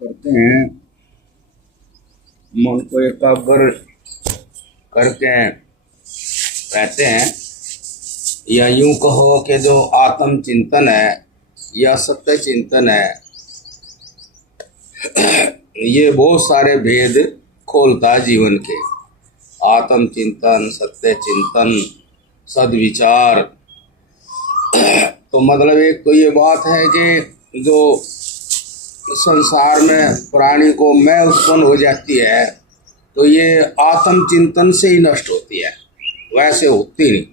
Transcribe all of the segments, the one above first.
करते हैं, मन को एकाग्र करके रहते हैं, या यूं कहो कि जो आत्म चिंतन है या सत्य चिंतन है, ये बहुत सारे भेद खोलता है जीवन के। आत्म चिंतन, सत्य चिंतन, सद्विचार। तो मतलब एक तो ये बात है कि जो संसार में प्राणी को मैं उत्पन्न हो जाती है तो ये आत्म चिंतन से ही नष्ट होती है, वैसे होती नहीं।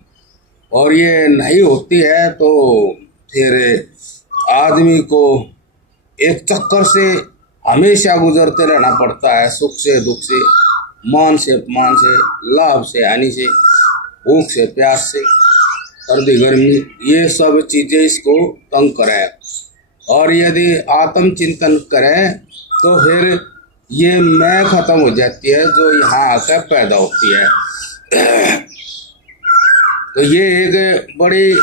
और ये नहीं होती है तो फिर आदमी को एक चक्कर से हमेशा गुजरते रहना पड़ता है, सुख से दुख से, मान से अपमान से, लाभ से हानि से, भूख से प्यास से, सर्दी गर्मी, ये सब चीज़ें इसको तंग करें। और यदि आत्म चिंतन करें तो फिर ये मैं खत्म हो जाती है जो यहाँ आकर पैदा होती है। तो ये एक बड़ी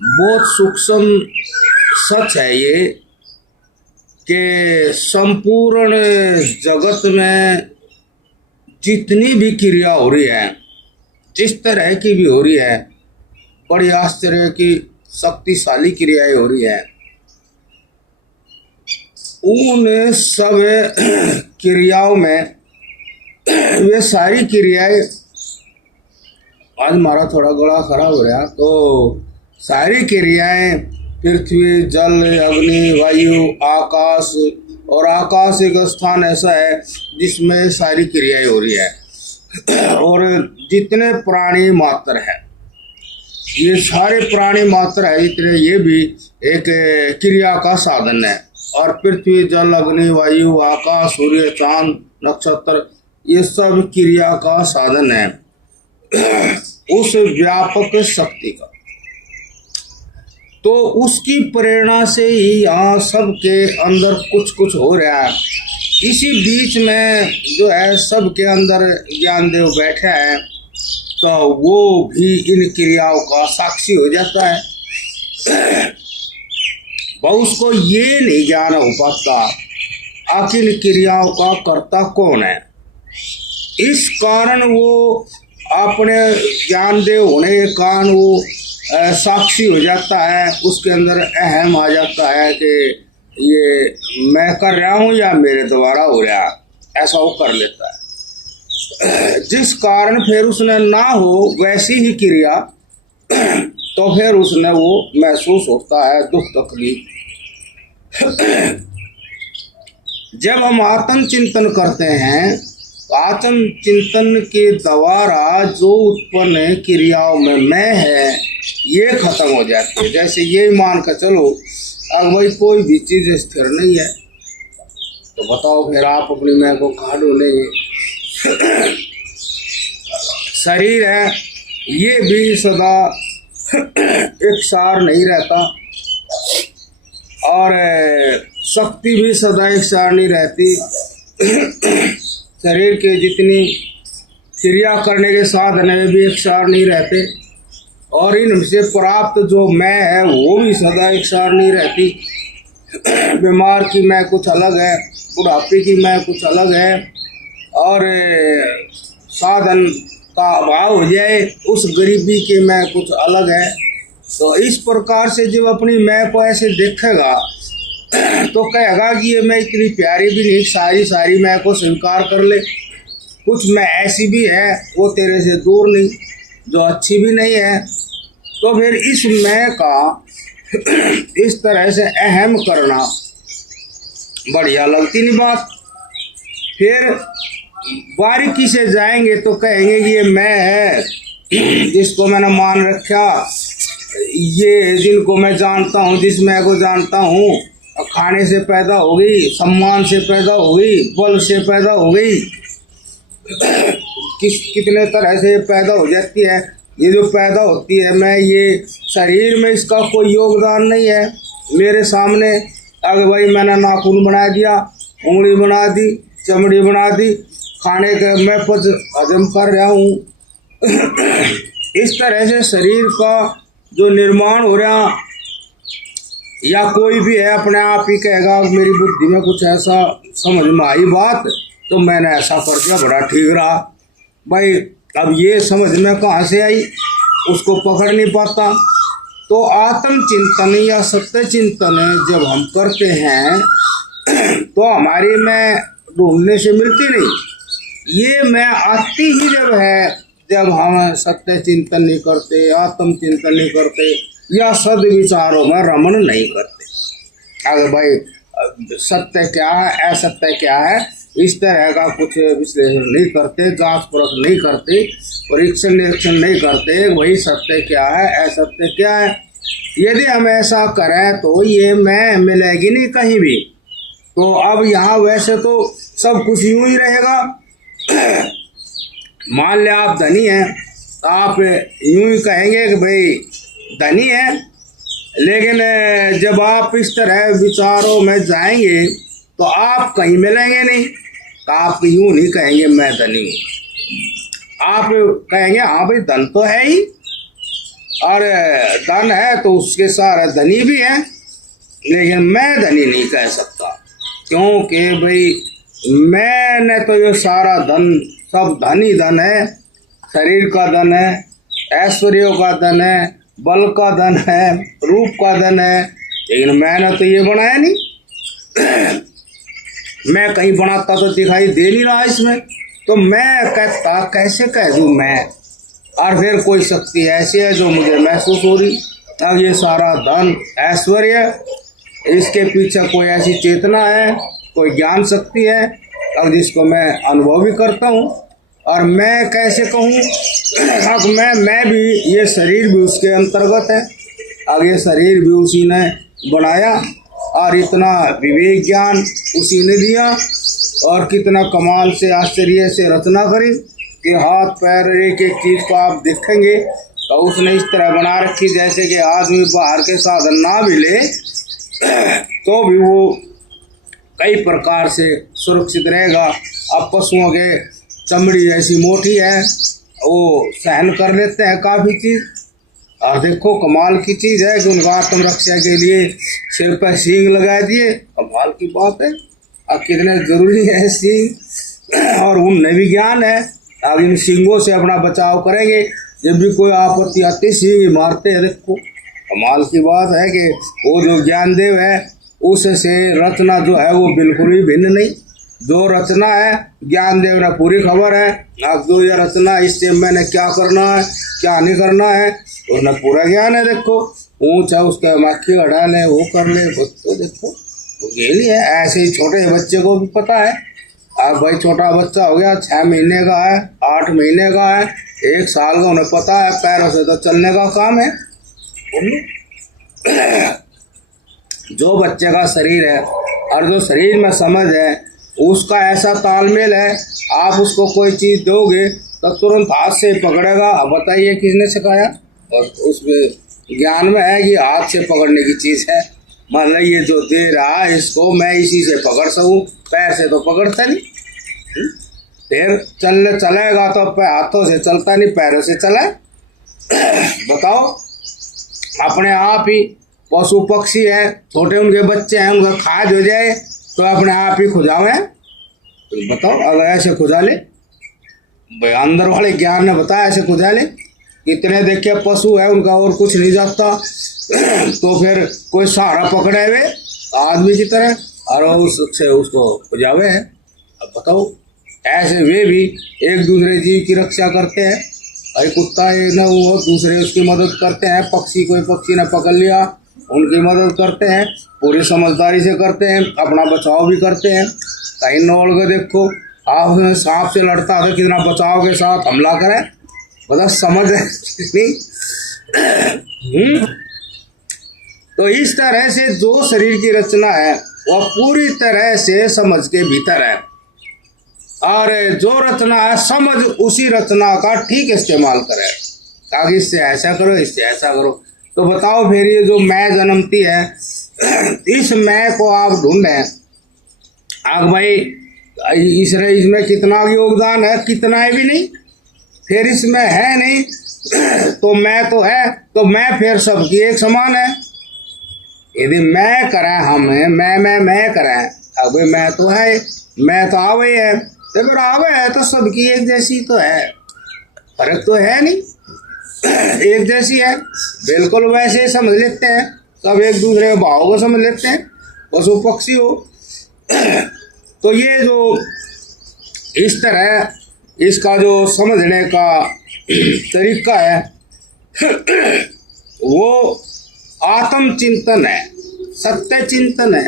बहुत सूक्ष्म सच है ये कि संपूर्ण जगत में जितनी भी क्रिया हो रही है, जिस तरह की भी हो रही है, बड़ी आश्चर्य की शक्तिशाली क्रियाएं हो रही है, उन सब क्रियाओं में वे सारी क्रियाएं, आज हमारा थोड़ा गला खराब हो रहा, तो सारी क्रियाएं पृथ्वी, जल, अग्नि, वायु, आकाश, और आकाश एक स्थान ऐसा है जिसमें सारी क्रियाएं हो रही है। और जितने प्राणी मात्र है, ये सारे प्राणी मात्र है जितने, ये भी एक क्रिया का साधन है। और पृथ्वी, जल, अग्नि, वायु, आकाश, सूर्य, चांद, नक्षत्र, ये सब क्रिया का साधन है उस व्यापक शक्ति का। तो उसकी प्रेरणा से ही यहाँ सबके अंदर कुछ कुछ हो रहा है। इसी बीच में जो है सबके अंदर ज्ञानदेव बैठा है, तो वो भी इन क्रियाओं का साक्षी हो जाता है। बहुत उसको ये नहीं ज्ञान हो पाता आखिर क्रियाओं का कर्ता कौन है। इस कारण वो अपने ज्ञानदेव होने के कारण वो साक्षी हो जाता है, उसके अंदर अहम आ जाता है कि ये मैं कर रहा हूँ या मेरे द्वारा हो रहा, ऐसा वो कर लेता है। जिस कारण फिर उसने ना हो वैसी ही क्रिया, तो फिर उसने वो महसूस होता है दुख तकलीफ। जब हम आत्म चिंतन करते हैं, आत्म चिंतन के द्वारा जो उत्पन्न क्रियाओं में मैं है ये खत्म हो जाती है। जैसे ये मान कर चलो, अब भाई कोई भी चीज स्थिर नहीं है, तो बताओ फिर आप अपनी मैं को कहाँ ढूंढेंगे। शरीर है ये भी सदा एक सार नहीं रहता, और शक्ति भी सदा एक सार नहीं रहती। शरीर के जितनी क्रिया करने के साधन है भी एक सार नहीं रहते, और इनसे प्राप्त जो मैं है वो भी सदा एक सार नहीं रहती। बीमार की मैं कुछ अलग है, बुढ़ापे की मैं कुछ अलग है, और साधन का अभाव हो जाए उस गरीबी के मैं कुछ अलग है। तो इस प्रकार से जब अपनी मैं को ऐसे देखेगा तो कहेगा कि ये मैं इतनी प्यारी भी नहीं, सारी सारी मैं को स्वीकार कर ले। कुछ मैं ऐसी भी है वो तेरे से दूर नहीं, जो अच्छी भी नहीं है। तो फिर इस मैं का इस तरह से अहम करना बढ़िया लगती नहीं बात। फिर बारीकी से जाएंगे तो कहेंगे कि ये मैं है जिसको मैंने मान रखा, ये जिनको मैं जानता हूँ, जिस मैं को जानता हूँ, खाने से पैदा हो गई, सम्मान से पैदा हो गई, बल से पैदा हो गई, कितने तरह से पैदा हो जाती है। ये जो पैदा होती है मैं, ये शरीर में इसका कोई योगदान नहीं है। मेरे सामने अगर भाई मैंने नाखून बना दिया, उंगली बना दी, चमड़ी बना दी, खाने का मैं पच हजम कर रहा हूँ। इस तरह से शरीर का जो निर्माण हो रहा, या कोई भी है अपने आप ही कहेगा मेरी बुद्धि में कुछ ऐसा समझ में आई बात तो मैंने ऐसा कर दिया, बड़ा ठीक रहा। भाई अब ये समझ में कहाँ से आई, उसको पकड़ नहीं पाता। तो आत्म चिंतन या सत्य चिंतन जब हम करते हैं तो हमारी मैं ढूंढने से मिलती नहीं, ये मैं आती ही जब है जब हम सत्य चिंतन नहीं करते, आत्म चिंतन नहीं करते या सद विचारों में रमण नहीं करते। अगर भाई सत्य क्या है असत्य क्या है इस तरह का कुछ विश्लेषण नहीं करते, जांच परख नहीं करते, परीक्षण निरीक्षण नहीं करते, वही सत्य क्या है असत्य क्या है, यदि हम ऐसा करें तो ये मैं मिलेगी नहीं कहीं भी। तो अब यहाँ वैसे तो सब कुछ यूं ही रहेगा। मान लिया आप धनी हैं, आप यूं ही कहेंगे कि भाई धनी है, लेकिन जब आप इस तरह विचारों में जाएंगे तो आप कहीं मिलेंगे नहीं। आप यूं नहीं कहेंगे मैं धनी हूं, आप कहेंगे हाँ भाई धन तो है ही, और धन है तो उसके सारे धनी भी है, लेकिन मैं धनी नहीं कह सकता, क्योंकि भाई मैंने तो ये सारा धन सब धन ही धन है, शरीर का धन है, ऐश्वर्य का धन है, बल का धन है, रूप का धन है, लेकिन मैंने तो ये बनाया नहीं। मैं कहीं बनाता तो दिखाई दे नहीं रहा इसमें, तो मैं कहता कैसे कह दूं मैं, और फिर कोई शक्ति ऐसी है जो मुझे महसूस हो रही। अब ये सारा धन ऐश्वर्य इसके पीछे कोई ऐसी चेतना है, कोई ज्ञान शक्ति है अब जिसको मैं अनुभव भी करता हूँ, और मैं कैसे कहूँ अब मैं भी, ये शरीर भी उसके अंतर्गत है, अब ये शरीर भी उसी ने बनाया और इतना विवेक ज्ञान उसी ने दिया, और कितना कमाल से आश्चर्य से रचना करी कि हाथ पैर एक एक चीज को आप देखेंगे तो उसने इस तरह बना रखी जैसे कि आदमी बाहर के साधन ना मिले तो भी वो कई प्रकार से सुरक्षित रहेगा। अब पशुओं के चमड़ी ऐसी मोटी है, वो सहन कर लेते हैं काफ़ी चीज़, और देखो कमाल की चीज़ है कि उनका आत्मरक्षा के लिए सिर पर सींग लगा दिए, कमाल की बात है। अब कितने ज़रूरी है सींग, और उनमें भी ज्ञान है, अब इन सींगों से अपना बचाव करेंगे, जब भी कोई आपत्ति आती सींग मारते हैं। देखो कमाल की बात है कि वो जो ज्ञानदेव है उससे रचना जो है वो बिल्कुल ही भिन्न नहीं। जो रचना है ज्ञानदेव ने पूरी खबर है, अब जो ये रचना इससे मैंने क्या करना है क्या नहीं करना है उसने पूरा ज्ञान है। देखो ऊँचा उसके मक्खी हटा ले, वो कर ले, तो देखो ये नहीं है। ऐसे ही छोटे बच्चे को भी पता है। अब भाई छोटा बच्चा हो गया 6 महीने का है, 8 महीने का है, 1 साल का, उन्हें पता है पैरों से तो चलने का काम है। जो बच्चे का शरीर है और जो शरीर में समझ है उसका ऐसा तालमेल है, आप उसको कोई चीज़ दोगे तो तुरंत हाथ से पकड़ेगा। अब बताइए किसने सिखाया? और उसमें ज्ञान में है कि हाथ से पकड़ने की चीज़ है, मतलब ये जो दे रहा है इसको मैं इसी से पकड़ सकूँ, पैर से तो पकड़ता नहीं। फिर चलेगा तो हाथों से चलता नहीं, पैरों से चला। बताओ अपने आप ही पशु पक्षी है, छोटे उनके बच्चे हैं, उनका खाद हो जाए तो अपने आप ही खुजावे। तो बताओ अगर ऐसे खुजा ले, अंदर वाले ज्ञान ने बताया ऐसे खुजा ले। कितने देखिए पशु है उनका और कुछ नहीं जाता तो फिर कोई सहारा पकड़े हुए आदमी की तरह और उससे उसको खुजावे है। अब बताओ ऐसे वे भी एक दूसरे जीव की रक्षा करते हैं। भाई कुत्ता है ना, वो दूसरे उसकी मदद करते हैं, पक्षी कोई पक्षी ने पकड़ लिया उनकी मदद करते हैं, पूरी समझदारी से करते हैं, अपना बचाव भी करते हैं। कहीं नौड़ के देखो आप सांप से लड़ता है कितना बचाव के साथ हमला करें, मतलब समझ नहीं। तो इस तरह से जो शरीर की रचना है वह पूरी तरह से समझ के भीतर है, और जो रचना है समझ उसी रचना का ठीक इस्तेमाल करे, ताकि इससे ऐसा करो इससे ऐसा करो। तो बताओ फिर ये जो मैं जन्मती है इस मैं को आप ढूंढें। अब भाई इसमें कितना योगदान है, कितना है भी नहीं, फिर इसमें है नहीं तो मैं तो है, तो मैं फिर सबकी एक समान है। यदि मैं करें हम मैं करें, अब मैं तो है, मैं तो आवे है, तो फिर आवे है तो सबकी एक जैसी तो है, फर्क तो है नहीं, एक जैसी है, बिल्कुल वैसे समझ लेते हैं, सब एक दूसरे के भाव को समझ लेते हैं, पशु पक्षी हो। तो ये जो इस तरह इसका जो समझने का तरीका है वो आत्म चिंतन है, सत्य चिंतन है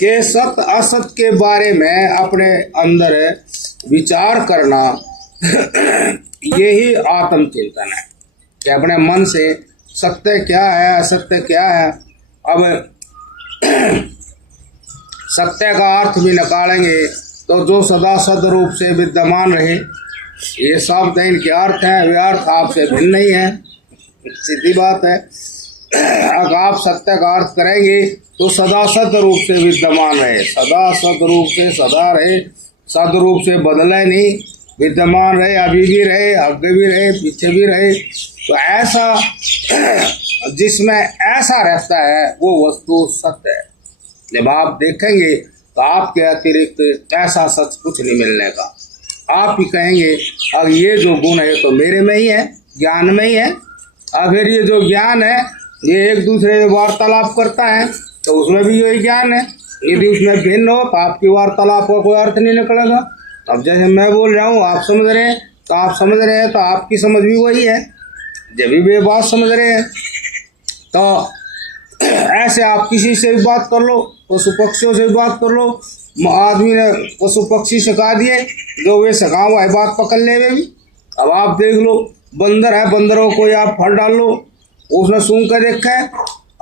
कि सत्य असत के बारे में अपने अंदर विचार करना यही आत्म चिंतन है कि अपने मन से सत्य क्या है असत्य क्या है। अब सत्य का अर्थ भी निकालेंगे तो जो सदा सदरूप से विद्यमान रहे, ये सब इनके अर्थ हैं, वे अर्थ आपसे भिन्न नहीं है, सीधी बात है। अगर आप सत्य का अर्थ करेंगे तो सदा सदरूप से विद्यमान रहे, सदा सदरूप से सदा रहे, सदरूप से बदले नहीं, विद्यमान रहे, अभी भी रहे, आगे भी रहे, पीछे भी रहे। तो ऐसा जिसमें ऐसा रहता है वो वस्तु सत्य है। जब आप देखेंगे तो आपके अतिरिक्त ऐसा सच कुछ नहीं मिलने का। आप ही कहेंगे अब ये जो गुण है तो मेरे में ही है, ज्ञान में ही है। अब फिर ये जो ज्ञान है ये एक दूसरे से वार्तालाप करता है तो उसमें भी यही ज्ञान है। यदि उसमें भिन्न हो तो आपकी वार्तालाप का कोई अर्थ नहीं निकलेगा। अब जैसे मैं बोल रहा हूँ आप समझ रहे हैं तो आप समझ रहे हैं तो आपकी समझ भी वही है। जब भी वे बात समझ रहे हैं तो ऐसे आप किसी से भी बात कर लो, पशु पक्षियों से भी बात कर लो। आदमी ने पशु पक्षी सिखा दिए जो वे सिखा हुआ है बात पकड़ने में भी। अब आप देख लो बंदर है, बंदरों को आप फल डाल लो, उसने सूंघ कर देखा है,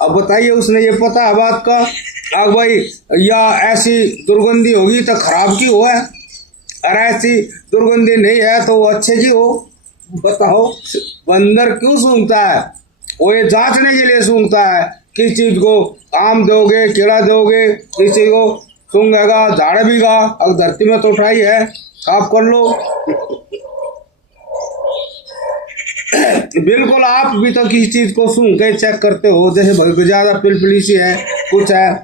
अब बताइए उसने ये पता है बात का अब भाई या ऐसी दुर्गंधी होगी तो खराब की हो है, अरे ऐसी दुर्गंधी नहीं है तो वो अच्छे की हो। बताओ बंदर क्यों सूंघता है? वो ये जांचने के लिए सूंघता है किस चीज को, आम दोगे केला दोगे, किस चीज को सूंघेगा, झाड़ भी गा। अब धरती में तो उठाई है, आप कर लो। बिल्कुल आप भी तो किसी चीज को सूंघ के चेक करते हो, जैसे ज्यादा पिलपिली सी है कुछ है,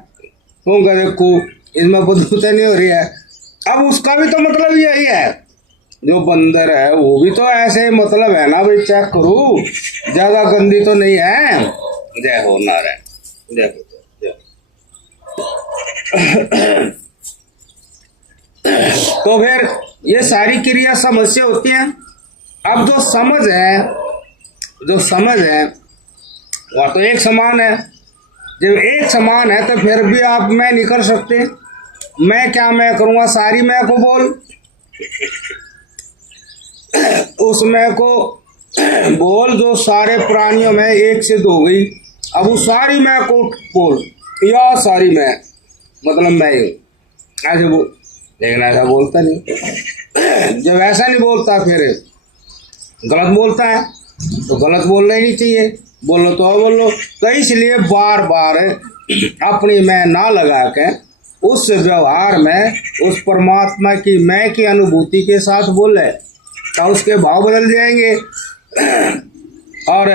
सूंघ कर देखो इसमें बदबू तो नहीं हो रही है। अब उसका भी तो मतलब यही है, जो बंदर है वो भी तो ऐसे मतलब है ना भाई, चेक करो ज्यादा गंदी तो नहीं है। जय हो नारायण, जय हो। तो फिर ये सारी क्रिया समस्या होती है। अब जो समझ है वह तो एक समान है। जब एक समान है तो फिर भी आप मैं नहीं कर सकते। मैं क्या मैं करूंगा, सारी मैं को बोल, उस मैं को बोल जो सारे प्राणियों में एक से दो गई। अब उस सारी मैं को बोल या सारी मैं मतलब मैं ऐसे बोल, लेकिन ऐसा बोलता नहीं। जब ऐसा नहीं बोलता फिर गलत बोलता है, तो गलत बोलना ही नहीं चाहिए। बोलो तो बोलो। तो इसलिए बार बार अपनी मैं ना लगा के उस व्यवहार में उस परमात्मा की मैं की अनुभूति के साथ बोले तो उसके भाव बदल जाएंगे और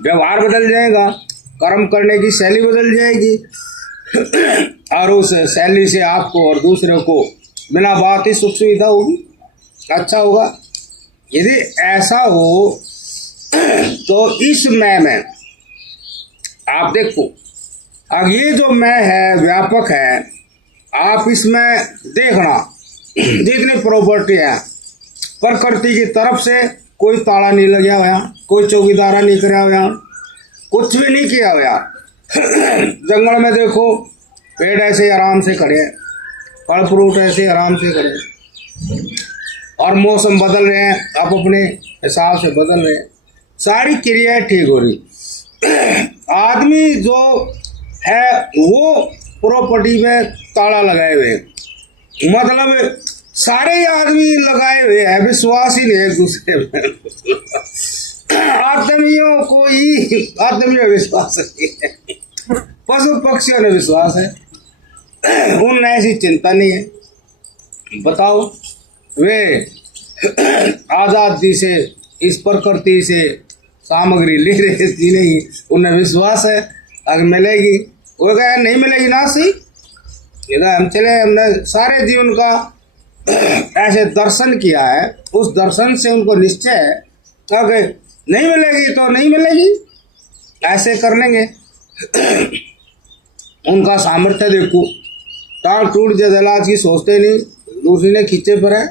व्यवहार बदल जाएगा, कर्म करने की शैली बदल जाएगी और उस शैली से आपको और दूसरे को बिना बात ही सुख सुविधा होगी, अच्छा होगा। यदि ऐसा हो तो इस मैं में आप देखो, अब ये जो मैं है व्यापक है, आप इसमें देखना जितनी प्रॉपर्टी है प्रकृति की तरफ से कोई ताला नहीं लगा हुआ, कोई चौकीदारा नहीं करा हुआ, कुछ भी नहीं किया हुआ। जंगल में देखो पेड़ ऐसे आराम से खड़े हैं, फल फ्रूट ऐसे आराम से खड़े हैं और मौसम बदल रहे हैं, आप अपने हिसाब से बदल रहे हैं, सारी क्रियाएं ठीक हो रही। आदमी जो है वो प्रॉपर्टी में ताला लगाए हुए, मतलब सारे ही आदमी लगाए हुए हैं, विश्वास ही नहीं एक दूसरे में। आदमियों को ही आदमियों विश्वास नहीं है, पशु पक्षियों ने विश्वास है, उनने ऐसी चिंता नहीं है। बताओ वे आजादी से इस प्रकृति से सामग्री ले रहे थी नहीं, उन्हें विश्वास है अगर मिलेगी, वो कहे नहीं मिलेगी ना सही। इधर हम चले, हमने सारे जीवन का ऐसे दर्शन किया है, उस दर्शन से उनको निश्चय है अगर नहीं मिलेगी तो नहीं मिलेगी, ऐसे कर लेंगे। उनका सामर्थ्य देखो, टांग टूट जाए दलाज की सोचते नहीं, दूसरी ने खींचे पर है,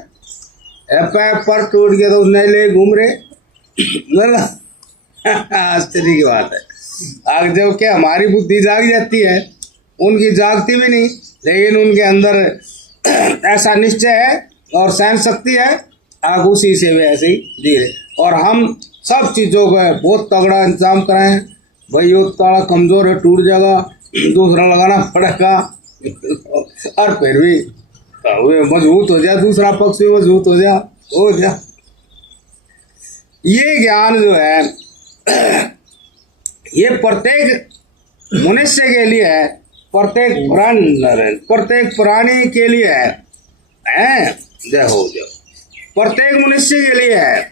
पैर पर टूट गया तो उसने ले घूम रहे। आश्चर्य की बात है। आग जब क्या हमारी बुद्धि जाग जाती है, उनकी जागती भी नहीं, लेकिन उनके अंदर ऐसा निश्चय है और सहन शक्ति है, आग उसी से वे ऐसे ही जी रहे। और हम सब चीज़ों का बहुत तगड़ा इंतजाम कराएं, भाई ये ताला कमज़ोर है, टूट जाएगा, दूसरा लगाना पड़ेगा, और फिर भी मजबूत हो जाए, दूसरा पक्ष भी मजबूत हो जाए। ये ज्ञान जो है ये प्रत्येक मनुष्य के लिए है, प्रत्येक प्राणी के लिए है। जय हो, प्रत्येक मनुष्य के लिए है।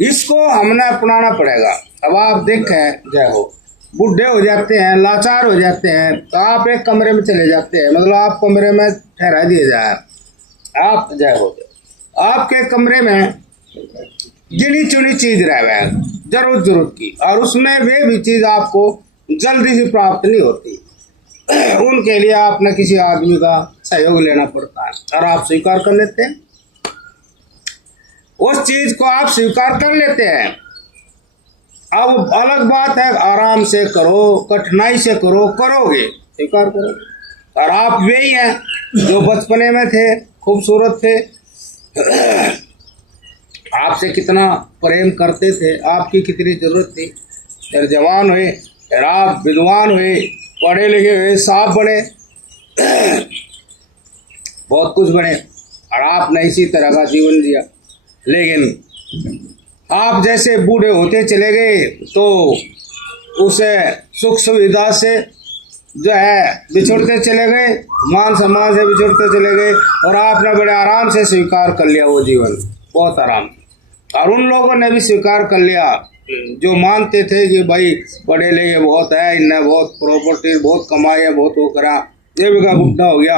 इसको हमने अपनाना पड़ेगा। अब आप देखें, जय हो, बूढ़े हो जाते हैं, लाचार हो जाते हैं, तो आप एक कमरे में चले जाते हैं, मतलब आप कमरे में ठहरा दिए जाए, आप जय हो, आपके कमरे में गिनी चुनी चीज रहे जरूरत की, और उसमें वे भी चीज आपको जल्दी से प्राप्त नहीं होती। उनके लिए आपने किसी आदमी का सहयोग लेना पड़ता है, और आप स्वीकार कर लेते हैं, उस चीज को आप स्वीकार कर लेते हैं। अब अलग बात है, आराम से करो, कठिनाई से करो, करोगे, स्वीकार करोगे। और आप वे ही हैं जो बचपने में थे, खूबसूरत थे, आपसे कितना प्रेम करते थे, आपकी कितनी जरूरत थी, फिर जवान हुए, फिर आप विद्वान हुए, पढ़े लिखे हुए, साफ बने, बहुत कुछ बने, और आपने इसी तरह का जीवन जिया। लेकिन आप जैसे बूढ़े होते चले गए तो उसे सुख सुविधा से जो है बिछुड़ते चले गए, मान सम्मान से बिछुड़ते चले गए, और आपने बड़े आराम से स्वीकार कर लिया वो जीवन, बहुत आराम। और उन लोगों ने भी स्वीकार कर लिया जो मानते थे कि भाई पढ़े लिखे बहुत है, इन्हें बहुत प्रॉपर्टी, बहुत कमाई है, बहुत वो करा, ये भी का बुढ़ा हो गया।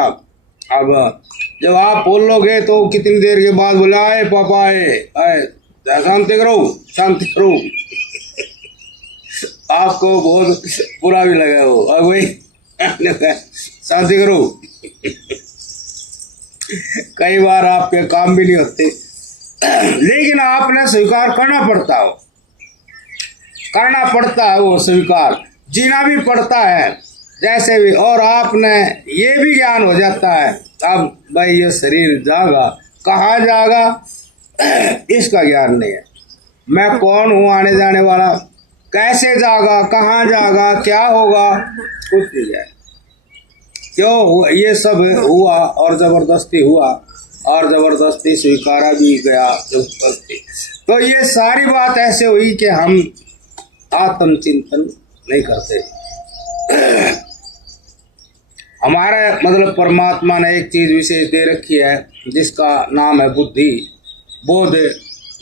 अब जब आप बोल लोगे तो कितनी देर के बाद बोला, आए पापा आए, शांति करो, शांति करो। आपको बहुत बुरा भी लगा वो, और वही शांति करो। कई बार आपके काम भी नहीं होते, लेकिन आपने स्वीकार करना पड़ता है वो स्वीकार, जीना भी पड़ता है जैसे भी। और आपने ये भी ज्ञान हो जाता है, अब भाई ये शरीर जागा, कहाँ जागा इसका ज्ञान नहीं है। मैं कौन हूँ आने जाने वाला, कैसे जागा, कहाँ जागा, क्या होगा, कुछ नहीं है। क्यों ये सब हुआ और जबरदस्ती हुआ, और जबरदस्ती स्वीकारा भी गया जबरदस्ती। तो ये सारी बात ऐसे हुई कि हम आत्मचिंतन नहीं करते। हमारा मतलब परमात्मा ने एक चीज विशेष दे रखी है जिसका नाम है बुद्धि, बोध,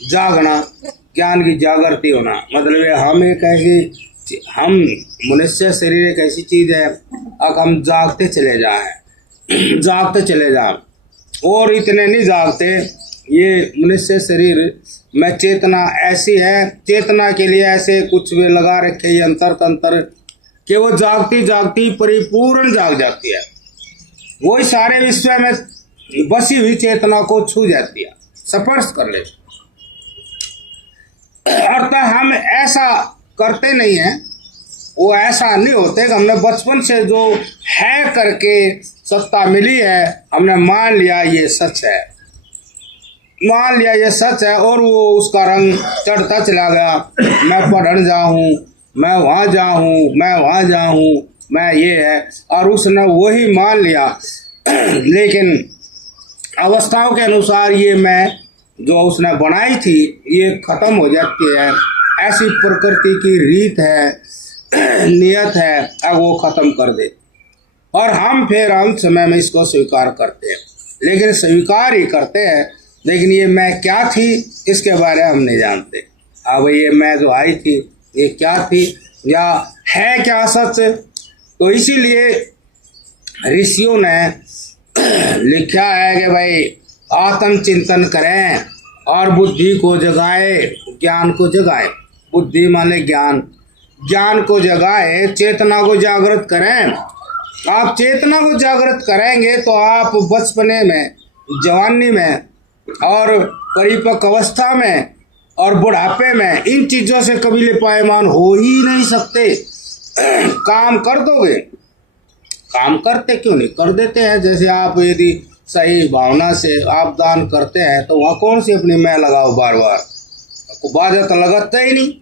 जागना, ज्ञान की जागृति होना। मतलब हम एक ऐसी, हम मनुष्य शरीर एक ऐसी चीज है, अगर हम जागते चले जाएं और इतने नहीं जागते, ये मनुष्य शरीर में चेतना ऐसी है, चेतना के लिए ऐसे कुछ वे लगा रखे ये अंतर तंत्र कि वो जागती जागती परिपूर्ण जाग जाती है, वही सारे विश्व में बसी हुई चेतना को छू जाती है, स्पर्श कर लेती। अर्थात हम ऐसा करते नहीं हैं, वो ऐसा नहीं होते कि हमने बचपन से जो है करके सत्ता मिली है, हमने मान लिया ये सच है, और वो उसका रंग चढ़ता चला गया। मैं पढ़ने जाऊँ, मैं वहाँ जाऊँ, मैं ये है, और उसने वही मान लिया। लेकिन अवस्थाओं के अनुसार ये मैं जो उसने बनाई थी ये खत्म हो जाती है। ऐसी प्रकृति की रीत है, नियत है, अब वो खत्म कर दे, और हम फिर अंत समय में इसको स्वीकार करते हैं। लेकिन स्वीकार ही करते हैं, लेकिन ये मैं क्या थी इसके बारे में हम नहीं जानते। अब ये मैं जो आई थी ये क्या थी, या है क्या सच? तो इसीलिए ऋषियों ने लिखा है कि भाई आत्मचिंतन करें और बुद्धि को जगाए, ज्ञान को जगाए। बुद्धि माने ज्ञान, ज्ञान को जगाए, चेतना को जागृत करें। आप चेतना को जागृत करेंगे तो आप बचपने में, जवानी में और परिपक्व अवस्था में और बुढ़ापे में इन चीजों से कभी लिपायमान हो ही नहीं सकते। काम कर दोगे, काम करते क्यों नहीं, कर देते हैं। जैसे आप यदि सही भावना से आप दान करते हैं तो वहाँ कौन सी अपनी मैं लगाओ बार बार, आपको बाजा तो लगाता ही नहीं।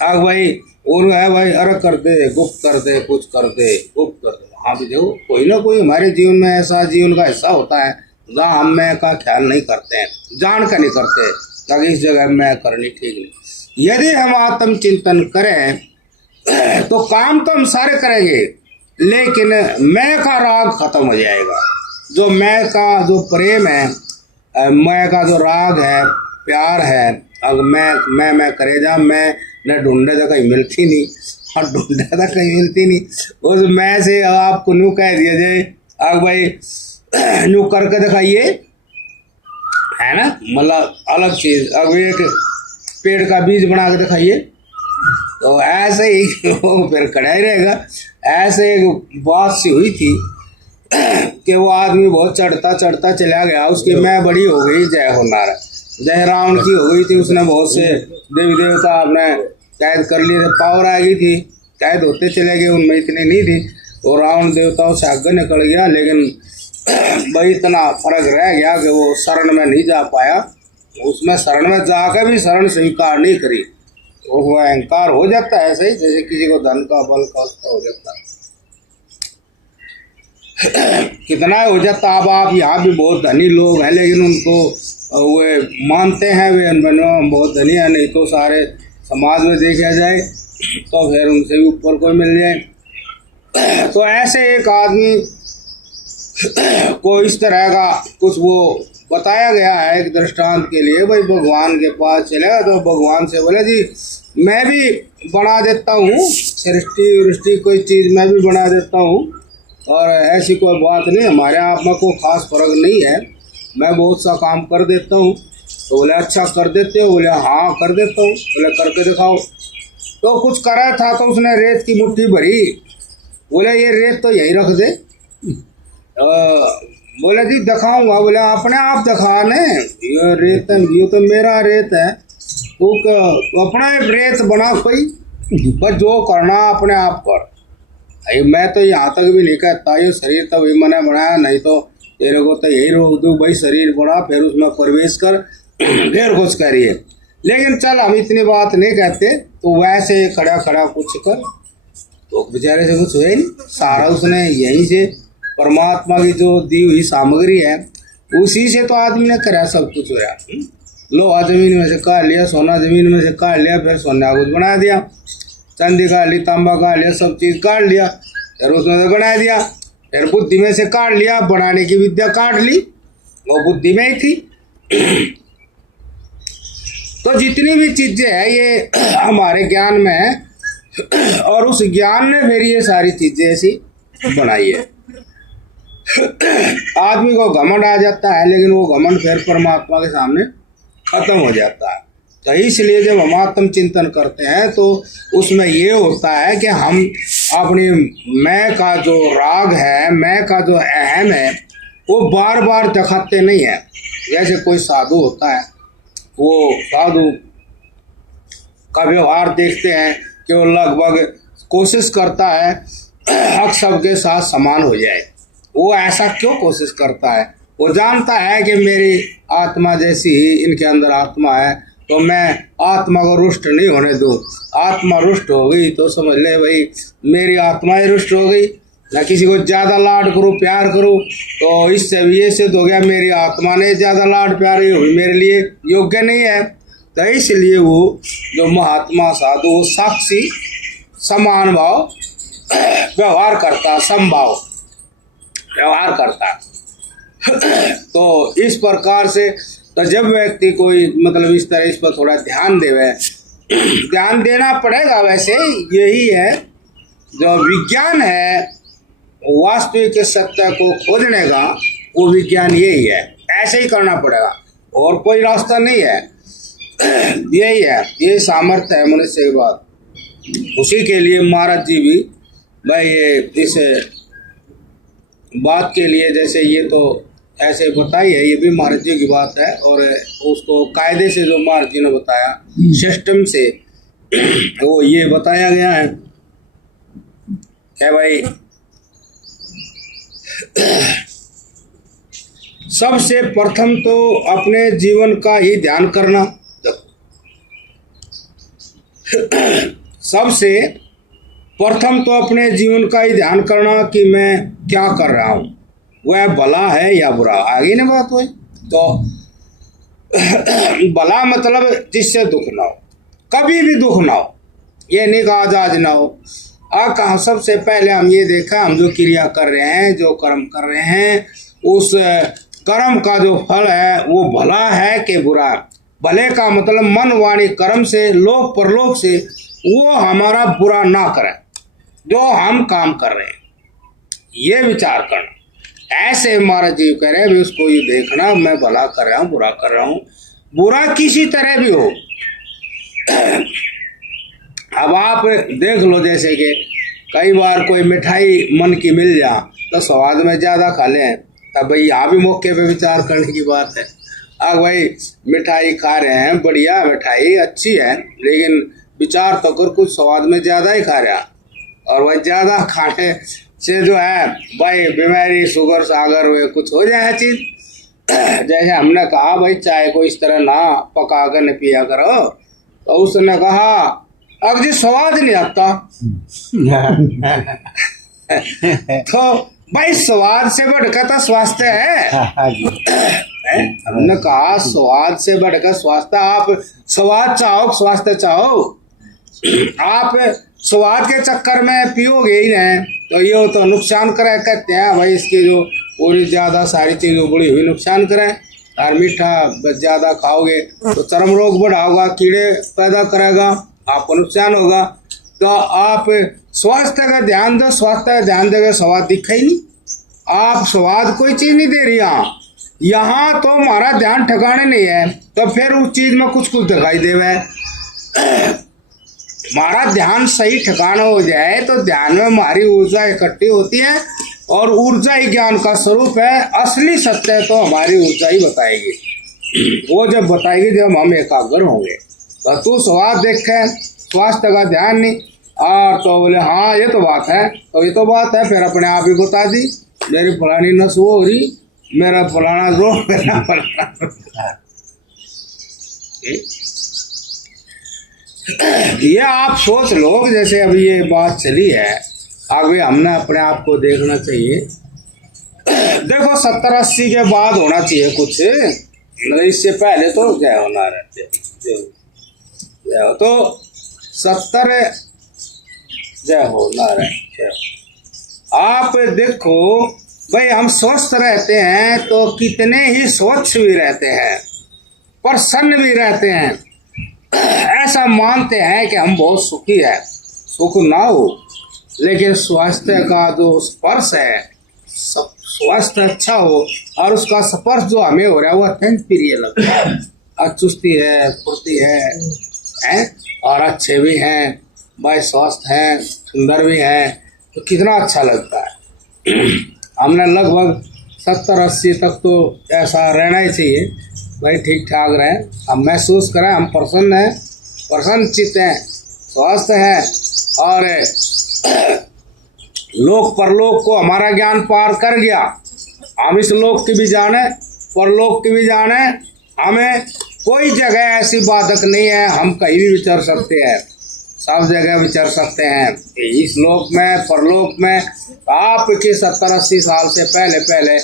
आग भाई और है भाई, अरे कर दे, गुप्त कर दे, कुछ कर दे, गुप्त कर दे। हाँ भी देखो, कोई ना कोई हमारे जीवन में ऐसा जीवन का हिस्सा होता है जहाँ हम मैं का ख्याल नहीं करते हैं, जान कर नहीं करते, ताकि इस जगह मैं करनी ठीक नहीं। यदि हम आत्मचिंतन करें तो काम तो हम सारे करेंगे, लेकिन मैं का राग खत्म हो जाएगा। जो मैं का जो प्रेम है, मैं का जो राग है, प्यार है, अब मैं करे जा, मैं न ढूंढे तो कहीं मिलती नहीं, और ढूंढे तो कहीं मिलती नहीं। उस मैं से आपको न्यू कह दिया जाए, अब भाई न्यू करके दिखाइए, है ना, मतलब अलग चीज। अब एक पेड़ का बीज बना के दिखाइए, तो ऐसे ही वो फिर खड़ा ही रहेगा। ऐसे एक बात सी हुई थी कि वो आदमी बहुत चढ़ता चढ़ता चला गया, उसकी मैं बड़ी हो गई, जय हो नारायण, जय रावण की हो गई थी। उसने बहुत से देवी देवता अपने कैद कर लिए थे, पावर आ गई थी, कैद होते चले गए, उनमें इतनी नहीं थी, तो रावण देवताओं से आगे निकल गया। लेकिन भाई इतना फर्क रह गया कि वो शरण में नहीं जा पाया। उसमें शरण में जाकर भी शरण स्वीकार नहीं करी, तो वो अहंकार हो जाता है ऐसे ही, जैसे किसी को धन का बल का उसका हो जाता है। कितना हो जाता। अब आप यहाँ भी बहुत धनी लोग हैं, लेकिन उनको वे मानते हैं वे बहुत धनी है, नहीं तो सारे समाज में देखा जाए तो फिर उनसे भी ऊपर कोई मिल जाए। तो ऐसे एक आदमी को इस तरह का कुछ वो बताया गया है एक दृष्टांत के लिए। भाई भगवान के पास चलेगा तो भगवान से बोले जी मैं भी बना देता हूँ, सृष्टि वृष्टि कोई चीज़ मैं भी बना देता हूँ, और ऐसी कोई बात नहीं, हमारे आप में कोई खास फर्क नहीं है, मैं बहुत सा काम कर देता हूँ। तो बोले अच्छा कर देते हो? बोले हाँ कर देता हूँ। बोले करके दिखाओ। तो कुछ करा था तो उसने रेत की मुट्ठी भरी, बोले ये रेत तो यही रख दे। बोले जी दिखाऊंगा। बोले अपने आप दिखा ने, ये रेत है, ये तो मेरा रेत है, तू अपना रेत बना कोई, बस जो करना अपने आप कर। मैं तो यहाँ तक भी नहीं कहता ये शरीर तभी मैंने बनाया, नहीं तो तेरे को तो यही रोक दूँ भाई, शरीर बना फिर उसमें प्रवेश कर फिर कुछ करिए। लेकिन चल हम इतनी बात नहीं कहते, तो वैसे खड़ा खड़ा कुछ कर, तो बेचारे से कुछ हुआ ही नहीं। सारा उसने यहीं से परमात्मा की जो दी हुई सामग्री है उसी से तो आदमी ने करा सब कुछ होया। लोहा जमीन में से काट लिया, सोना जमीन में से काट लिया, फिर सोना कुछ बना दिया, चांदी काट ली, तांबा काट लिया, सब चीज काट लिया, फिर उसमें से बना दिया। फिर बुद्धि में से काट लिया, बनाने की विद्या काट ली, वो बुद्धि में ही थी। तो जितनी भी चीजें हैं ये हमारे ज्ञान में है, और उस ज्ञान ने फिर ये सारी चीजें ऐसी बनाई है। आदमी को घमंड आ जाता है, लेकिन वो घमंड फिर परमात्मा के सामने खत्म हो जाता है। तो इसलिए जब हम आत्म चिंतन करते हैं तो उसमें ये होता है कि हम अपनी मैं का जो राग है, मैं का जो अहम है, वो बार बार दिखाते नहीं है। जैसे कोई साधु होता है, वो साधु का व्यवहार देखते हैं कि वो लगभग कोशिश करता है हक सबके साथ समान हो जाए। वो ऐसा क्यों कोशिश करता है? वो जानता है कि मेरी आत्मा जैसी ही इनके अंदर आत्मा है, तो मैं आत्मा को रुष्ट नहीं होने दूँ। आत्मा रुष्ट हो गई तो समझ ले भाई मेरी आत्मा ही रुष्ट हो गई। ना किसी को ज़्यादा लाड करूँ, प्यार करूँ, तो इससे भी ये सिद्ध हो गया मेरी आत्मा ने ज़्यादा लाड प्यार मेरे लिए योग्य नहीं है। तो इसलिए वो जो महात्मा साधु वो साक्षी समान भाव व्यवहार करता, समभाव व्यवहार करता। तो इस प्रकार से तो जब व्यक्ति कोई मतलब इस तरह इस पर थोड़ा ध्यान देवे, ध्यान देना पड़ेगा। वैसे यही है जो विज्ञान है वास्तविक सत्य को खोजने का, वो विज्ञान यही है। ऐसे ही करना पड़ेगा और कोई रास्ता नहीं है। यही है, ये सामर्थ्य है मनुष्य के बाद। उसी के लिए महाराज जी भी भाई ये इस बात के लिए, जैसे ये तो ऐसे बताई है, ये भी महाराज जी की बात है और उसको कायदे से जो महाराज जी ने बताया सिस्टम से वो ये बताया गया है कि भाई सबसे प्रथम तो अपने जीवन का ही ध्यान करना। सबसे प्रथम तो अपने जीवन का ही ध्यान करना कि मैं क्या कर रहा हूँ, वह भला है या बुरा। आगे ना बात हुई तो भला मतलब जिससे दुख ना हो, कभी भी दुख ना हो, ये नहीं कहा आज ना हो। कहा सबसे पहले हम ये देखा, हम जो क्रिया कर रहे हैं, जो कर्म कर रहे हैं, उस कर्म का जो फल है वो भला है कि बुरा। भले का मतलब मन वाणी कर्म से, लोक परलोक से वो हमारा बुरा ना करे जो हम काम कर रहे हैं, ये विचार करना। ऐसे महाराज जी कह रहे हैं उसको ये देखना, मैं भला कर रहा हूँ बुरा कर रहा हूँ, बुरा किसी तरह भी हो। अब आप देख लो, जैसे कि कई बार कोई मिठाई मन की मिल जा तो स्वाद में ज्यादा खा लें, तब भाई यहाँ भी मौके पे विचार करने की बात है। अब भाई मिठाई खा रहे हैं, बढ़िया मिठाई अच्छी है, लेकिन विचार तो कर कुछ स्वाद में ज्यादा ही खा रहा, और वह ज्यादा खाने से जो है भाई बीमारी शुगर सागर वे कुछ हो जाए चीज। जैसे हमने कहा भाई चाय को इस तरह ना पका कर न पिया करो, तो उसने कहा अब जी स्वाद नहीं आता। तो भाई स्वाद से बढ़कर तो स्वास्थ्य है। हमने कहा स्वाद से बढ़कर स्वास्थ्य। आप स्वाद चाहो स्वास्थ्य चाहो, आप स्वाद के चक्कर में पियोगे ही नहीं तो ये तो नुकसान करे। कहते हैं भाई इसकी जो पूरी ज्यादा सारी चीजें बड़ी हुई नुकसान करें, और मीठा ज्यादा खाओगे तो चर्म रोग बढ़ाओगा, कीड़े पैदा करेगा, आपको नुकसान होगा। तो आप स्वास्थ्य का ध्यान दो, स्वास्थ्य का ध्यान देकर स्वाद दिखा ही नहीं। आप स्वाद कोई चीज नहीं दे रही यहाँ तो हमारा ध्यान ठिकाने नहीं है, तो फिर उस चीज में कुछ कुछ दिखाई देवे। हमारा ध्यान सही ठिकाना हो जाए तो ध्यान में हमारी ऊर्जा इकट्ठी होती है, और ऊर्जा ही ज्ञान का स्वरूप है। असली सत्य तो हमारी ऊर्जा ही बताएगी, वो जब बताएगी जब हम एकाग्र होंगे। तो तू स्वाद देखे, स्वास्थ्य का ध्यान नहीं, और तो बोले हाँ ये तो बात है, तो ये तो बात है, फिर अपने आप ही बता दी मेरी फलानी नस वो हो रही, मेरा फलाना रोग, मेरा फलाना। ये आप सोच लो, जैसे अभी ये बात चली है, आगे हमने अपने आप को देखना चाहिए। देखो 70-80 के बाद होना चाहिए कुछ, मतलब इससे पहले तो जय होना रहते तो 70 जय होना रहते। आप देखो भाई हम स्वस्थ रहते हैं तो कितने ही स्वच्छ भी रहते हैं, प्रसन्न भी रहते हैं, ऐसा मानते हैं कि हम बहुत सुखी है। सुख ना हो लेकिन स्वास्थ्य का जो स्पर्श है, स्वास्थ्य अच्छा हो और उसका स्पर्श जो हमें हो रहा है वो अत्यंत प्रिय लगता है। चुस्ती है, फुर्ती है और अच्छे भी हैं भाई, स्वस्थ हैं, सुंदर भी हैं, तो कितना अच्छा लगता है। हमने लगभग 70-80 तक तो ऐसा रहना ही चाहिए भाई, ठीक ठाक रहें, हम महसूस करें हम प्रसन्न हैं, प्रसन्न चित्त हैं, स्वस्थ हैं, और लोक परलोक को हमारा ज्ञान पार कर गया। हम इस लोक की भी जाने, परलोक की भी जाने, हमें कोई जगह ऐसी बाधक नहीं है, हम कहीं भी विचर सकते हैं, सब जगह विचर सकते हैं। इस लोक में परलोक में आपके 70-80 साल से पहले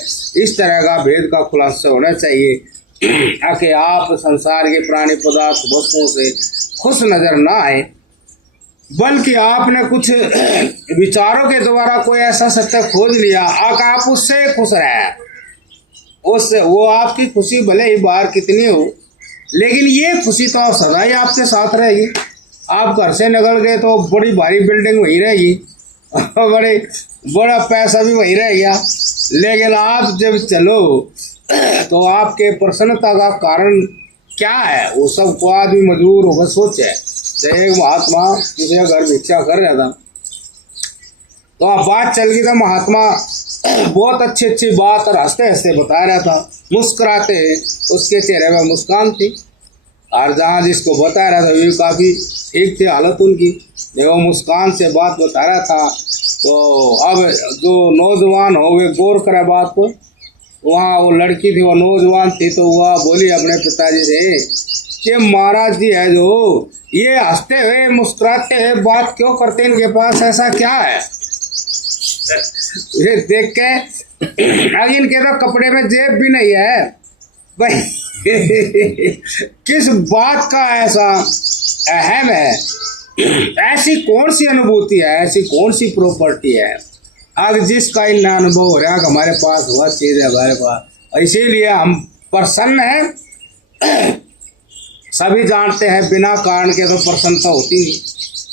इस तरह का भेद का खुलासा होना चाहिए ताकि आप संसार के प्राणी पदार्थ वस्तुओं से खुश नजर ना आए, बल्कि आपने कुछ विचारों के द्वारा कोई ऐसा सत्य खोज लिया, आप उससे खुश रहे, उससे वो आपकी खुशी भले ही बाहर कितनी हो, लेकिन ये खुशी तो सदा ही आपके साथ रहेगी। आप घर से निकल गए तो बड़ी भारी बिल्डिंग वहीं रहेगी, बड़े बड़ा पैसा भी वहीं रह गया। लेकिन आप जब चलो तो आपके प्रसन्नता का कारण क्या है, वो सब को आदमी मजबूर होकर सोचे। तो एक महात्मा किसी घर भिक्षा कर रहा था, तो अब बात चल गई था। महात्मा बहुत अच्छी अच्छी बात और हंसते हंसते बता रहा था, मुस्कुराते, उसके चेहरे में मुस्कान थी। और जहाँ जिसको बता रहा था वे काफ़ी ठीक थी हालत उनकी, वो मुस्कान से बात बता रहा था। तो अब जो नौजवान हो वे गौर करे बात को, वहाँ वो लड़की थी, वो नौजवान थी, तो वह बोली अपने पिताजी से कि महाराज जी है जो ये हंसते हुए मुस्कुराते हुए बात क्यों करते हैं, इनके पास ऐसा क्या है। ये देख के अब इनके तो कपड़े में जेब भी नहीं है भाई। किस बात का ऐसा अहम है, ऐसी कौन सी अनुभूति है, ऐसी कौन सी प्रॉपर्टी है अब जिसका इन अनुभव हो रहा है कि हमारे पास वह चीज है हमारे पास, इसीलिए हम प्रसन्न हैं। सभी जानते हैं बिना कारण के तो प्रसन्नता होती नहीं,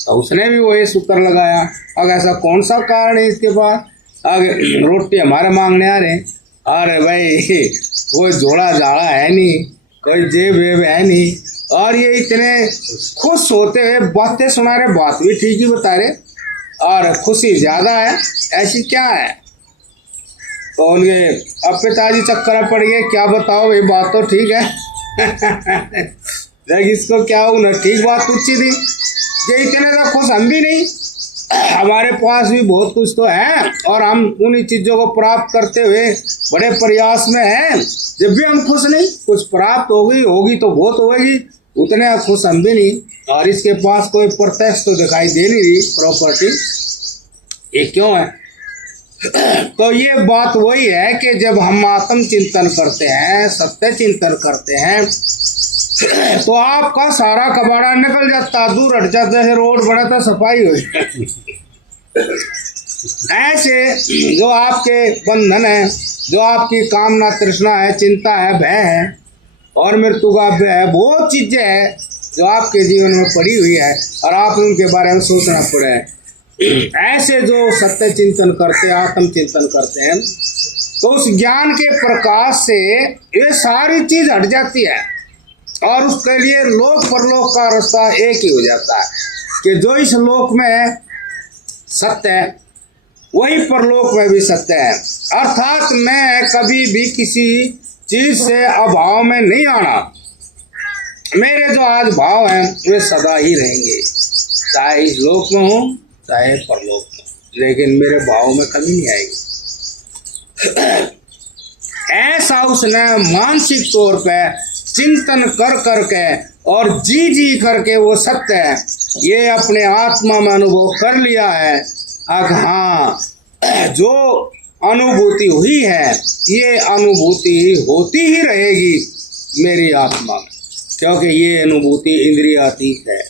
तो उसने भी वही सूत्र लगाया। अब ऐसा कौन सा कारण है इसके पास, अब रोटी हमारे मांगने आ रहे, अरे भाई कोई झोला झाड़ा है नहीं, कोई जेब वेब है नहीं, और ये इतने खुश होते हुए बातें सुना रहे, बात भी ठीक ही बता रहे और खुशी ज्यादा है, ऐसी क्या है। तो उनके अब पिताजी चक्कर पड़ गए, क्या बताओ ये बात तो ठीक है। देख इसको क्या उन्हें ठीक बात पूछी थी, ये इतने तो खुश हम भी नहीं, हमारे पास भी बहुत कुछ तो है और हम उन्हीं चीजों को प्राप्त करते हुए बड़े प्रयास में हैं, जब भी हम खुश नहीं, कुछ प्राप्त होगी तो बहुत होगी, उतने खुश हम भी नहीं। और इसके पास कोई प्रत्यक्ष तो दिखाई दे नहीं रही प्रॉपर्टी, ये क्यों है। तो ये बात वही है कि जब हम आत्म चिंतन करते हैं, सत्य चिंतन करते हैं, तो आपका सारा कबाड़ा निकल जाता, दूर हट जाता है, रोड बड़ा तो सफाई हो जाती। ऐसे जो आपके बंधन है, जो आपकी कामना तृष्णा है, चिंता है, भय है और मृत्यु का भय है, बहुत चीजें हैं जो आपके जीवन में पड़ी हुई है और आप उनके बारे में सोचना पड़े। ऐसे जो सत्य चिंतन करते हैं, आत्म चिंतन करते हैं, तो उस ज्ञान के प्रकाश से ये सारी चीज हट जाती है और उसके लिए लोक परलोक का रास्ता एक ही हो जाता है कि जो इस लोक में सत्य है वही परलोक में भी सत्य है। अर्थात मैं कभी भी किसी चीज से अभाव में नहीं आना, मेरे जो आज भाव हैं वे सदा ही रहेंगे, चाहे इस लोक में हो चाहे परलोक में, लेकिन मेरे भाव में कमी नहीं आएगी। ऐसा उसने मानसिक तौर पे चिंतन कर करके और जी करके वो सत्य है ये अपने आत्मा में अनुभव कर लिया है। अब हाँ, जो अनुभूति हुई है ये अनुभूति होती ही रहेगी मेरी आत्मा में, क्योंकि ये अनुभूति इंद्रियातीत है,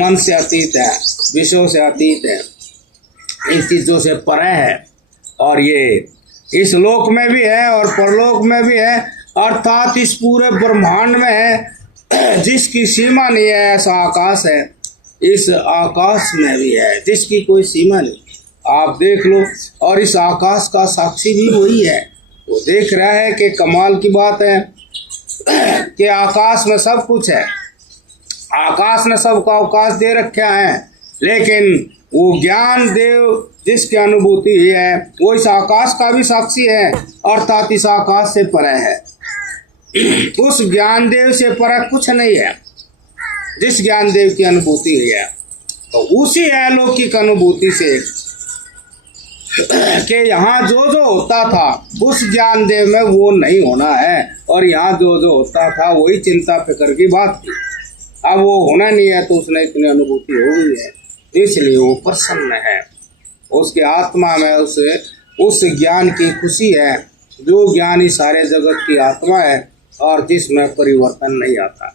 मन से अतीत है, विषयों से अतीत है, इन चीजों से परे है और ये इस लोक में भी है और परलोक में भी है, अर्थात इस पूरे ब्रह्मांड में है जिसकी सीमा नहीं है। ऐसा आकाश है, इस आकाश में भी है जिसकी कोई सीमा नहीं, आप देख लो। और इस आकाश का साक्षी भी वही है, वो देख रहा है कि कमाल की बात है कि आकाश में सब कुछ है, आकाश ने सबका अवकाश दे रखा है, लेकिन वो ज्ञान देव जिसकी अनुभूति है वो इस आकाश का भी साक्षी है, अर्थात इस आकाश से परे है। उस ज्ञान देव से परे कुछ नहीं है, जिस ज्ञान देव की अनुभूति हुई है तो उसी अलौकिक अनुभूति से कि यहाँ जो जो होता था उस ज्ञान देव में वो नहीं होना है, और यहाँ जो जो होता था वही चिंता फिक्र की बात थी, अब वो होना नहीं है तो उसने इतनी अनुभूति हो गई है, इसलिए वो प्रसन्न है। उसके आत्मा में उस ज्ञान की खुशी है जो ज्ञान इस सारे जगत की आत्मा है और जिसमें परिवर्तन नहीं आता।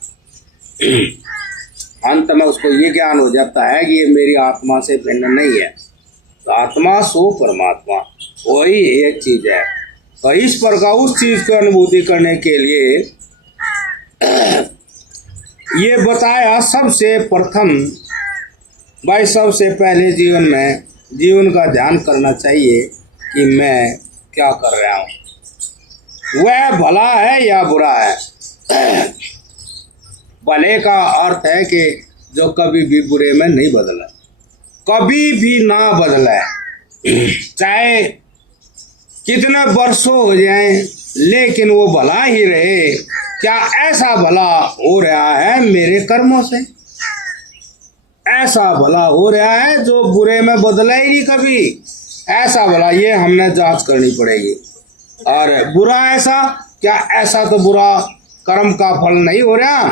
अंत में उसको ये ज्ञान हो जाता है कि ये मेरी आत्मा से भिन्न नहीं है, तो आत्मा सो परमात्मा वही एक चीज है। तो इस प्रकार उस चीज की अनुभूति करने के लिए ये बताया सबसे प्रथम भाई सबसे पहले जीवन का ध्यान करना चाहिए कि मैं क्या कर रहा हूँ, वह भला है या बुरा है। भले का अर्थ है कि जो कभी भी बुरे में नहीं बदला, कभी भी ना बदला, चाहे कितने वर्षों हो जाएं, लेकिन वो भला ही रहे। क्या ऐसा भला हो रहा है मेरे कर्मों से? ऐसा भला हो रहा है जो बुरे में बदला ही नहीं कभी? ऐसा भला ये हमने जांच करनी पड़ेगी। और बुरा ऐसा, क्या ऐसा तो बुरा कर्म का फल नहीं हो रहा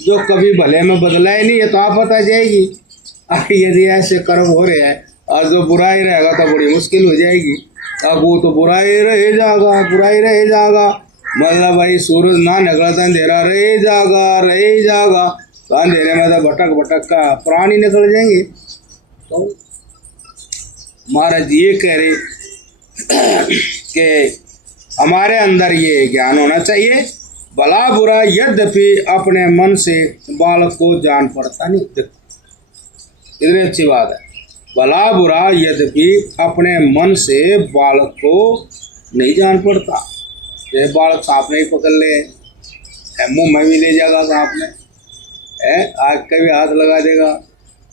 जो कभी भले में बदला ही नहीं? ये तो आप बता जाएगी। यदि ऐसे कर्म हो रहे हैं और जो बुरा ही रहेगा तो बड़ी मुश्किल हो जाएगी। अब वो तो बुरा ही रह जाएगा, बुरा ही रह जाएगा। मतलब भाई सूरज ना निकलता अंधेरा रह जाएगा, तो अंधेरे में तो भटक भटक का प्राणी निकल जाएंगे। तो महाराज ये कह रहे कि हमारे अंदर ये ज्ञान होना चाहिए, भला बुरा यद्यपि अपने मन से बालक को जान पड़ता नहीं। इतनी अच्छी बात है, भला बुरा यद्यपि अपने मन से बालक को नहीं जान पड़ता। जैसे बालक सांप नहीं पकड़ ले, मुंह में भी ले जाएगा सांप में, आग का भी हाथ लगा देगा,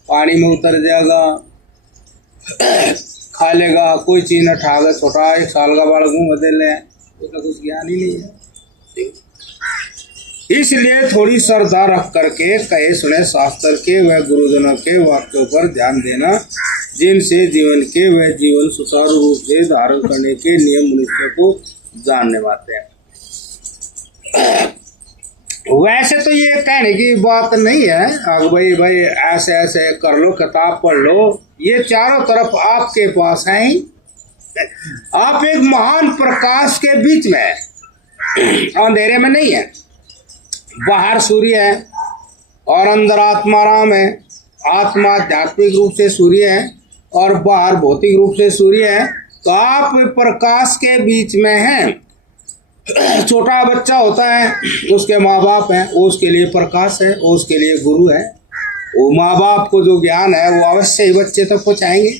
पानी में उतर जाएगा, खा लेगा, कोई चीज न ठागा, छोटा 1 साल का बालक मुंह बदल ले, उसका कुछ ज्ञान ही नहीं है। इसलिए थोड़ी श्रद्धा रख करके कहे सुने शास्त्र के व गुरुजनों के वाक्यों पर ध्यान देना, जिनसे जीवन के व जीवन सुचारू रूप से धारण करने के नियम मनुष्य को जानने पाते हैं। वैसे तो ये कहने की बात नहीं है अब भाई ऐसे ऐसे कर लो, किताब पढ़ लो, ये चारों तरफ आपके पास है ही। आप एक महान प्रकाश के बीच में है, अंधेरे में नहीं है। बाहर सूर्य है और अंदर आत्मा राम है। आत्मा आध्यात्मिक रूप से सूर्य है और बाहर भौतिक रूप से सूर्य है। तो आप प्रकाश के बीच में हैं। छोटा बच्चा होता है, उसके माँ बाप हैं, वो उसके लिए प्रकाश है, वो उसके लिए गुरु है। वो माँ बाप को जो ज्ञान है वो अवश्य ही बच्चे तक पहुँचाएंगे।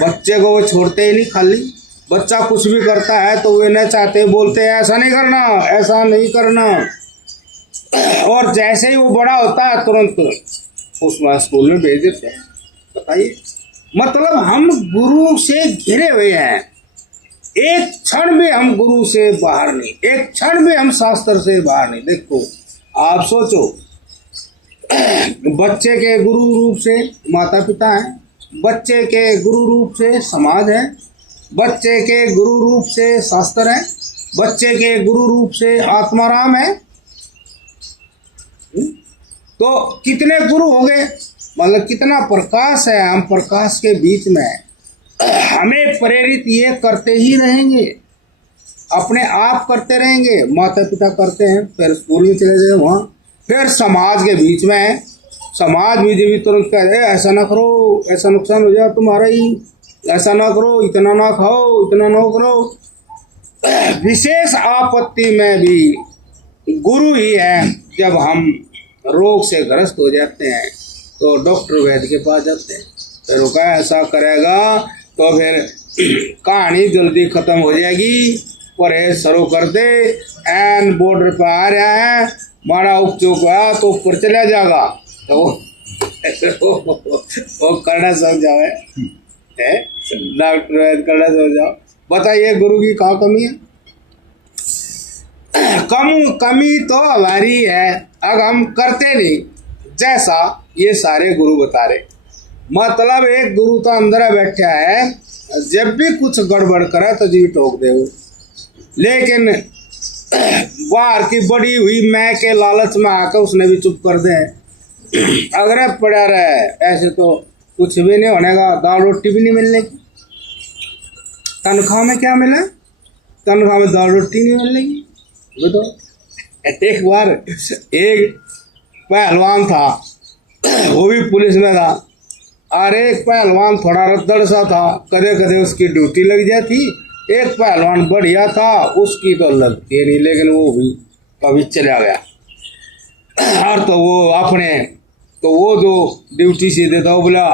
बच्चे को वो छोड़ते ही नहीं खाली। बच्चा कुछ भी करता है तो वे न चाहते बोलते हैं ऐसा नहीं करना, ऐसा नहीं करना। और जैसे ही वो बड़ा होता है तुरंत उसमें स्कूल में भेज देते हैं। बताइए, मतलब हम गुरु से घिरे हुए हैं। एक क्षण भी हम गुरु से बाहर नहीं, एक क्षण भी हम शास्त्र से बाहर नहीं। देखो आप सोचो, बच्चे के गुरु रूप से माता पिता है, बच्चे के गुरु रूप से समाज है, बच्चे के गुरु रूप से शास्त्र है, बच्चे के गुरु रूप से आत्माराम है। तो कितने गुरु हो गए, मतलब कितना प्रकाश है। हम प्रकाश के बीच में हमें प्रेरित ये करते ही रहेंगे, अपने आप करते रहेंगे। माता पिता करते हैं, फिर स्कूल में चले जाए वहाँ, फिर समाज के बीच में है। समाज भी जब तुरंत कह रहे ऐसा ना करो, ऐसा नुकसान हो जाए तुम्हारा ही, ऐसा ना करो, इतना ना खाओ, इतना ना करो। विशेष आपत्ति में भी गुरु ही है। जब हम रोग से ग्रस्त हो जाते हैं तो डॉक्टर वैद्य के पास जाते हैं, फिर वो कहा ऐसा करेगा तो फिर कहानी जल्दी खत्म हो जाएगी, परहेज शुरू कर दे, एन बॉर्डर पर आ रहा है, मारा उपचुक हुआ तो ऊपर चला जाएगा। तो वो करना समझाओ है डॉक्टर वैद्य, करना समझाओ। बताइए गुरु की कहाँ कमी है? कमी तो हमारी है, अब हम करते नहीं जैसा ये सारे गुरु बता रहे। मतलब एक गुरु तो अंदर बैठा है, जब भी कुछ गड़बड़ करे तो जी टोक दे वो। लेकिन बाहर की बड़ी हुई मैं के लालच में आकर उसने भी चुप कर दे। अगर पड़ा रहे ऐसे तो कुछ भी नहीं होने का, दाल रोटी भी नहीं मिलने की। तनख्वाह में क्या मिला? तनख्वाह में दाल रोटी नहीं मिलेगी। बताओ, एक बार एक पहलवान था, वो भी पुलिस में था। अरे एक पहलवान थोड़ा रद्दड़ सा था, कदे कदे उसकी ड्यूटी लग जाती। एक पहलवान बढ़िया था, उसकी तो लगती नहीं, लेकिन वो भी कभी चला गया। और तो वो अपने तो वो जो ड्यूटी से देता वो बोला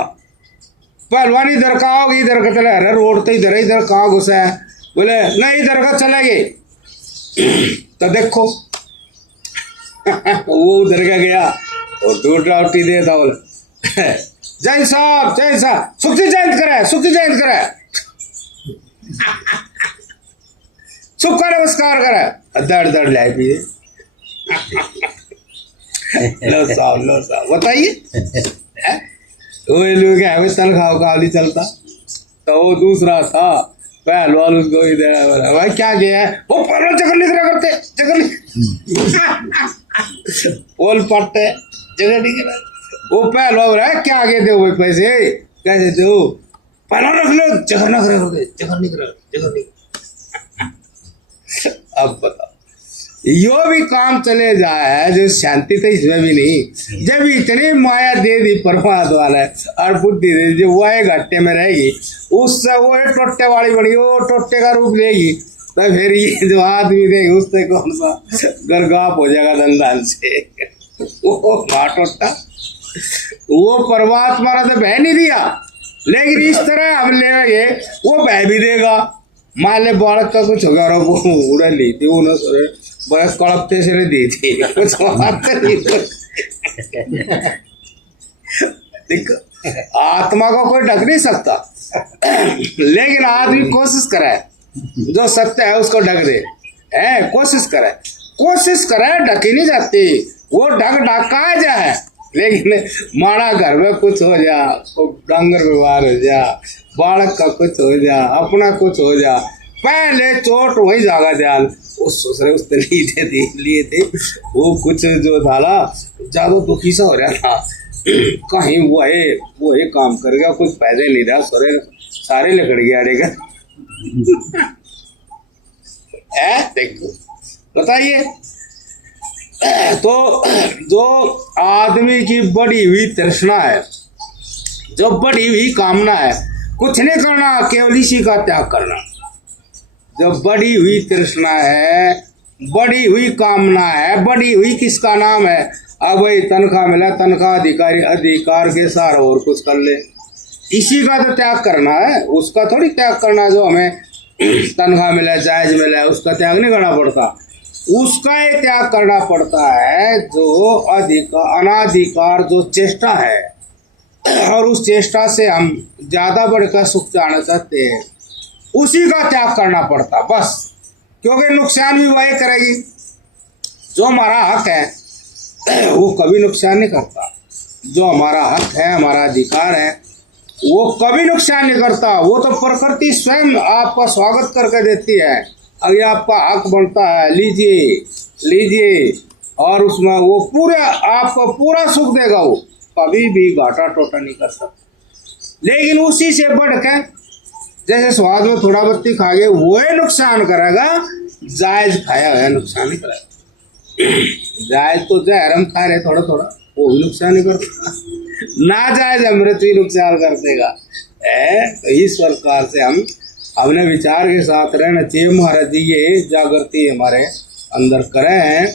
पहलवान इधर कहाँ होगी, इधर का चला, अरे रोड तो इधर है, इधर कहाँ घुसा है, बोले नहीं इधर का चलेगी। तो देखो वो उधर का गया और दूर राउटी देता, बोले जय साहब जय साहब, सुखी जयंत करे, सुखी जयंत करे, सुख का नमस्कार करे, दड़ दड़ लाए पिए। लो साहब बताइए, वो लोग हमें तनख्वाह का नहीं चलता। तो वो दूसरा था पहलवान, उसको ही दे भाई क्या गया है, वो पहलवान चक्कर नहीं करा करते, चक्कर नहीं बोल पड़ते जगह नहीं करा। वो पहलवान बोला क्या आगे दो भाई पैसे, कैसे दो, पहलवान रख लो, चक्कर ना करा करते, चक्कर नहीं करा, चक्कर नहीं। अब बताओ यो भी काम चले जाए जो शांति तो इसमें भी नहीं। जब इतनी माया दे दी परमात्मा ने और बुद्धि दे दी, जो वह घट्टे में रहेगी उससे वो टोटे वाली बनी, वो टोटे का रूप लेगी, तो फिर ये जो आदमी देगी उससे कौन सा गर्गाप हो जाएगा धनदान से। वो माँ टोटा वो परमात्मा ने तो बह नहीं दिया, लेकिन इस तरह हम लेंगे वो बह भी देगा। मान ले बालक का कुछ हो गया और वो उड़ा ली थी, उन्होंने बड़े कड़पते से दी थी, कुछ देखो आत्मा को कोई ढक नहीं सकता, लेकिन आदमी कोशिश करे, जो सत्य है उसको ढक दे, है कोशिश करे, ढकी नहीं जाती, वो ढका जाए। लेकिन माड़ा घर में कुछ हो जा, डंगर बीमार हो जा, बालक का कुछ हो जा, अपना कुछ हो जा, पहले चोट वही जागा जाल उस उसने लिए थे वो कुछ जो था ना ज्यादा दुखी सा हो रहा था, कहीं वो ये काम करेगा, कुछ पैदे नहीं रहा, सारे लकड़ गया रहेगा। देखो बताइए, तो जो आदमी की बड़ी हुई तृष्णा है, जो बड़ी हुई कामना है, कुछ नहीं करना, केवल इसी का त्याग करना। जो बड़ी हुई तृष्णा है, बड़ी हुई कामना है, बड़ी हुई किसका नाम है, अब भाई तनख्वाह मिला, तनख्वाह अधिकार के सार और कुछ कर ले, इसी का तो त्याग करना है, उसका थोड़ी त्याग करना जो हमें तनख्वाह मिला, जायज मिला, उसका त्याग नहीं करना पड़ता, उसका ये त्याग करना पड़ता है जो अनाधिकार जो चेष्टा है, और उस चेष्टा से हम ज्यादा बढ़कर सुख चाहना चाहते हैं, उसी का त्याग करना पड़ता बस। क्योंकि नुकसान भी वही करेगी, जो हमारा हक है वो कभी नुकसान नहीं करता, जो हमारा हक है, हमारा अधिकार है, वो कभी नुकसान नहीं करता। वो तो प्रकृति स्वयं आपका स्वागत करके देती है, अगर आपका हक बनता है लीजिए, और उसमें वो पूरा आपको पूरा सुख देगा, वो कभी भी घाटा टोटा नहीं कर सकता। लेकिन उसी से बढ़ के जैसे स्वाद में थोड़ा बत्ती खा गए वो नुकसान करेगा, जायज खाया हुआ नुकसान नहीं करेगा। जायज तो जहर हम खा रहे थोड़ा थोड़ा, वो भी नुकसान नहीं करता, ना जायज अमृत भी नुकसान कर देगा। तो इस प्रकार से हम अपने विचार के साथ रहना चाहिए। महाराज जी ये जागृति हमारे अंदर करें